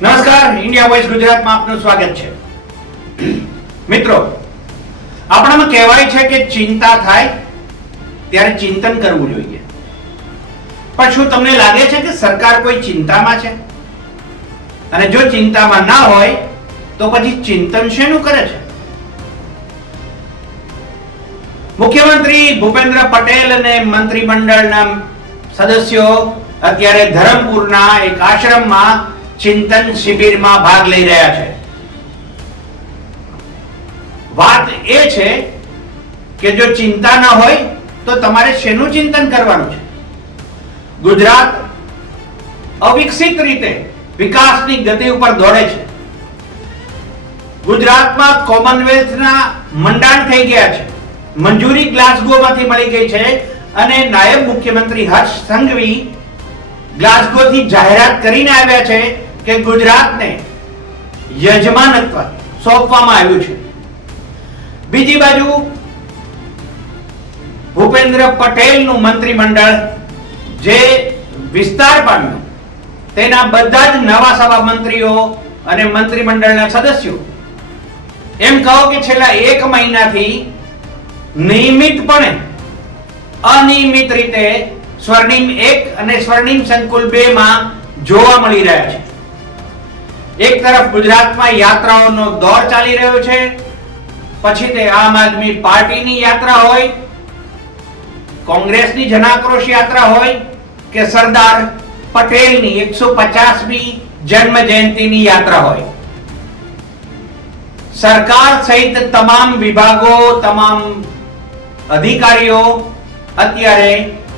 નમસ્કાર India voice ગુજરાતમાં આપનું સ્વાગત છે. મિત્રો, આપણામાં કહેવાય છે કે ચિંતા થાય ત્યારે ચિંતન કરવું જોઈએ. પણ શું તમને લાગે છે કે સરકાર કોઈ ચિંતામાં છે? અને જો ચિંતામાં ના હોય, તો પછી ચિંતન શેનું કરે છે? મુખ્યમંત્રી ભૂપેન્દ્ર પટેલ અને મંત્રીમંડળના સદસ્યો અત્યારે ધરમપુરના એક આશ્રમમાં ચિંતન શિબિરમાં ભાગ લઈ રહ્યા છે. વાત એ છે કે જો ચિંતા ન હોય, તો તમારે શેનું ચિંતન કરવાનું છે? ગુજરાત અવિકસિત રીતે વિકાસની ગતિ ઉપર દોડે છે. ગુજરાતમાં કોમનવેલ્થના મંડાણ થઈ ગયા છે. મંજૂરી ગ્લાસગોમાંથી મળી ગઈ છે અને નાયબ મુખ્યમંત્રી હર્ષ સંઘવી ગ્લાસગોથી જાહેરાત કરીને આવ્યા છે કે ગુજરાતને યજમાનત્વ સોંપવામાં આવ્યું છે. બીજી બાજુ ભૂપેન્દ્ર પટેલનું મંત્રીમંડળ જે વિસ્તાર પામ્યું, તેના બધા જ નવા સભા મંત્રીઓ અને મંત્રીમંડળના સદસ્યો, એમ કહો કે છેલ્લા એક મહિનાથી નિયમિતપણે અનિયમિત રીતે સ્વર્ણિમ એક અને સ્વર્ણિમ સંકુલ બે માં જોવા મળી રહ્યા છે. એક તરફ ગુજરાતમાં યાત્રાઓનો દોર ચાલી રહ્યો છે. પછી તે આમ આદમી પાર્ટીની યાત્રા હોય, કોંગ્રેસની જનાક્રોશ યાત્રા હોય કે સરદાર પટેલની એકસો પચાસમી જન્મ જયંતિની યાત્રા હોય. સરકાર સહિત તમામ વિભાગો, તમામ અધિકારીઓ અત્યારે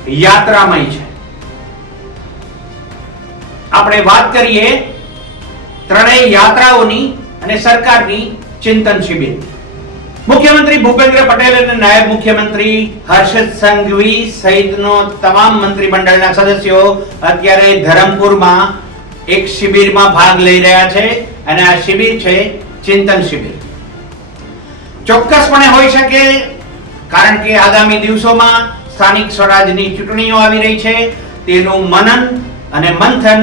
યાત્રામય છે. આપણે વાત કરીએ ત્રણેય યાત્રાઓની અને સરકારની ચિંતન શિબિર. મુખ્યમંત્રી ભૂપેન્દ્ર પટેલ અને નાયબ મુખ્યમંત્રી હર્ષદ સંઘવી સહિતનો તમામ મંત્રીમંડળના સદસ્યો અત્યારે ધરમપુરમાં એક શિબિરમાં ભાગ લઈ રહ્યા છે અને આ શિબિર છે ચિંતન શિબિર. ચોક્કસપણે હોઈ શકે, કારણ કે આગામી દિવસોમાં સ્થાનિક સ્વરાજની ચૂંટણીઓ આવી રહી છે. તેનું મનન અને મંથન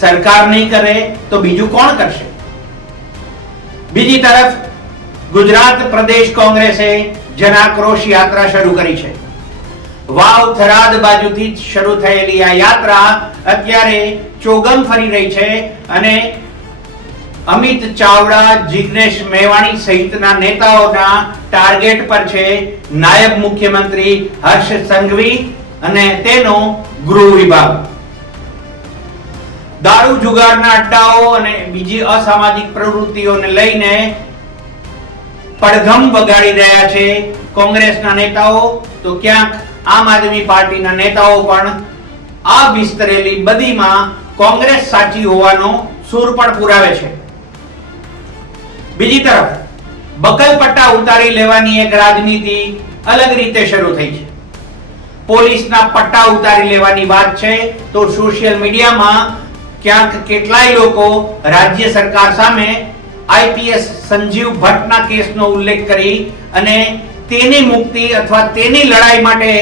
સરકાર નહીં કરે તો બીજું કોણ કરશે? બીજી તરફ, ગુજરાત પ્રદેશ કોંગ્રેસે જનાક્રોશ યાત્રા શરૂ કરી છે. વાવ થરાદ બાજુથી શરૂ થયેલી આ યાત્રા અત્યારે ચોગમ ફરી રહી છે અને અમિત ચાવડા, જિગ્નેશ મેવાણી સહિતના નેતાઓના ટાર્ગેટ પર છે નાયબ મુખ્યમંત્રી હર્ષ સંઘવી અને તેનો ગૃહ વિભાગ. દારૂ જુગારના અડ્ડાઓ અને બીજી અસામાજિક પ્રવૃત્તિઓને લઈને પડઘમ વગાડી રહ્યા છે કોંગ્રેસના નેતાઓ. તો ક્યાંક આમ આદમી પાર્ટીના નેતાઓ પણ આ વિસ્તરેલી બદીમાં કોંગ્રેસ સાચી હોવાનો સૂર પણ પુરાવે છે. બીજી તરફ બકલ પટ્ટા ઉતારી લેવાની એક રાજનીતિ અલગ રીતે શરૂ થઈ છે. પોલીસના પટ્ટા ઉતારી લેવાની વાત છે તો સોશિયલ મીડિયામાં ક્યાંક કેટલાય લોકો રાજ્ય સરકાર સામે આઈપીએસ સંજીવ ભટ્ટના કેસનો ઉલ્લેખ કરી અને તેની મુક્તિ અથવા તેની લડાઈ માટે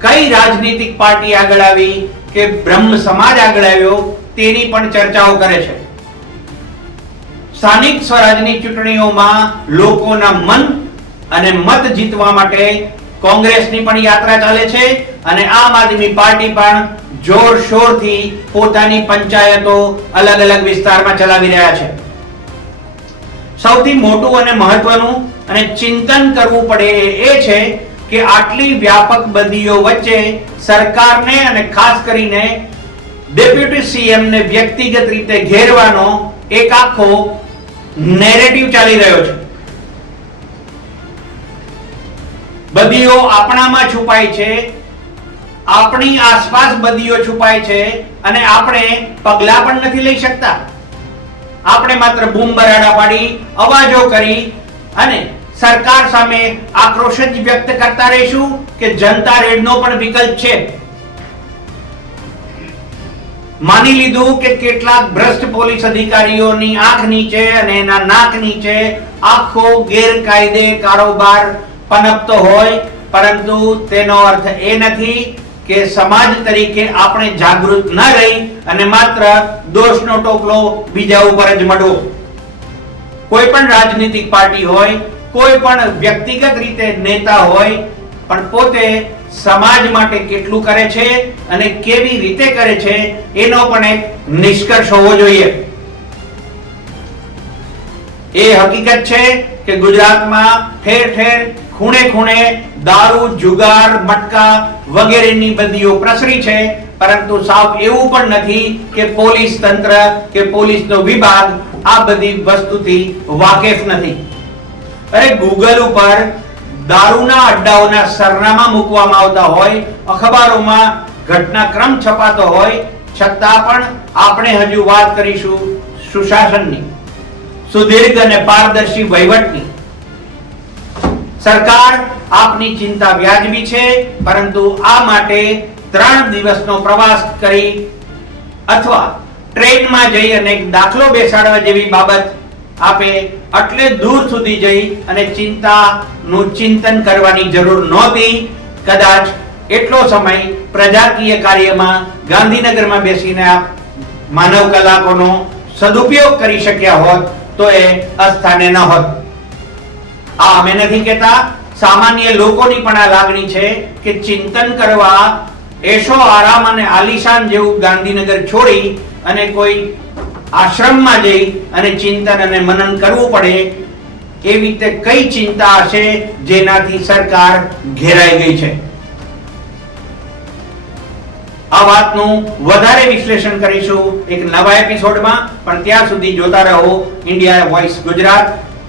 કઈ રાજનીતિક પાર્ટી આગળ આવી કે બ્રહ્મ સમાજ આગળ આવ્યો તેની પણ ચર્ચાઓ કરે છે. સ્થાનિક સ્વરાજની ચૂંટણીઓમાં લોકોના મન અને મત જીતવા માટે કોંગ્રેસની પણ યાત્રા ચાલે છે અને આમ આદમી પાર્ટી પણ જોરશોરથી પોતાની પંચાયતો અલગ અલગ વિસ્તારમાં ચલાવી રહ્યા છે. સૌથી મોટું અને મહત્વનું અને ચિંતન કરવું પડે એ છે કે આટલી વ્યાપક બદલીઓ વચ્ચે સરકારને અને ખાસ કરીને ડેપ્યુટી સીએમ ને વ્યક્તિગત રીતે ઘેરવાનો એક આખો નેરેટિવ ચાલી રહ્યો છે. બદીઓ આપણામાં છુપાય છે આપણી આસપાસ બદીઓ છુપાય છે અને આપણે પગલા પણ નથી લઈ શકતા. આપણે માત્ર બૂમ બરાડા પાડી, અવાજો કરી અને સરકાર સામે આક્રોશ જ વ્યક્ત કરતા રહીશું કે જનતા રેડનો પણ વિકલ્પ છે. માની લીધું કે કેટલાક ભ્રષ્ટ પોલીસ અધિકારીઓની આંખ નીચે અને એના નાક નીચે આખો ગેરકાયદે કારોબાર પનપતો હોય, પરંતુ તેનો અર્થ એ નથી કે સમાજ તરીકે આપણે જાગૃત ન રહી અને માત્ર દોષનો ટોપલો બીજા ઉપર જ મડવો કોઈ પણ રાજનીતિક પાર્ટી હોય, કોઈ પણ વ્યક્તિગત રીતે નેતા હોય, પણ પોતે સમાજ માટે કેટલું કરે છે અને કેવી રીતે કરે છે, એનો પણ એક નિષ્કર્ષ હોવો જોઈએ. એ હકીકત છે કે ગુજરાતમાં ઠેર ઠેર ખૂણે ખૂણે દારૂ, જુગાર, મટકા વગેરેની બંદીઓ પ્રસરી છે. પરંતુ સાવ એવું પણ નથી કે પોલીસ તંત્ર કે પોલીસનો વિભાગ આ બધી વસ્તુથી વાકેફ નથી. અરે ગૂગલ ઉપર દારૂના અડ્ડાઓના સરનામા મૂકવામાં આવતા હોય, અખબારોમાં ઘટનાક્રમ છપાતો હોય, છતાં પણ આપણે હજુ વાત કરીશું સુશાસનની. સુદીર્ઘ અને પારદર્શી વહીવટની. સરકાર આપની ચિંતા વ્યાજબી છે, પરંતુ આ માટે ત્રણ દિવસનો પ્રવાસ કરી અથવા ટ્રેનમાં જઈ અને દાખલો બેસાડવા જેવી બાબત આપે એટલે દૂર સુધી જઈ અને ચિંતાનું ચિંતન કરવાની જરૂર નહોતી. કદાચ એટલો સમય પ્રજાકીય કાર્યમાં ગાંધીનગરમાં બેસીને આપ માનવ કલાકોનો સદુપયોગ કરી શક્યા હોત, તો એ અસ્થાને ન હોત. આ અમે નથી કહેતા. સામાન્ય લોકોની પણ આ લાગણી છે કે ચિંતન કરવા એશો આરામ અને આલિશાન જેવું ગાંધીનગર છોડી અને કોઈ આશ્રમમાં જઈ અને ચિંતન અને મનન કરવું પડે એવી રીતે કઈ ચિંતા હશે જેનાથી સરકાર ઘેરાઈ ગઈ છે? આ વાતનું વધારે વિશ્લેષણ કરીશું એક નવા એપિસોડમાં. પણ ત્યાં સુધી જોતા રહો ઇન્ડિયા વોઇસ ગુજરાત.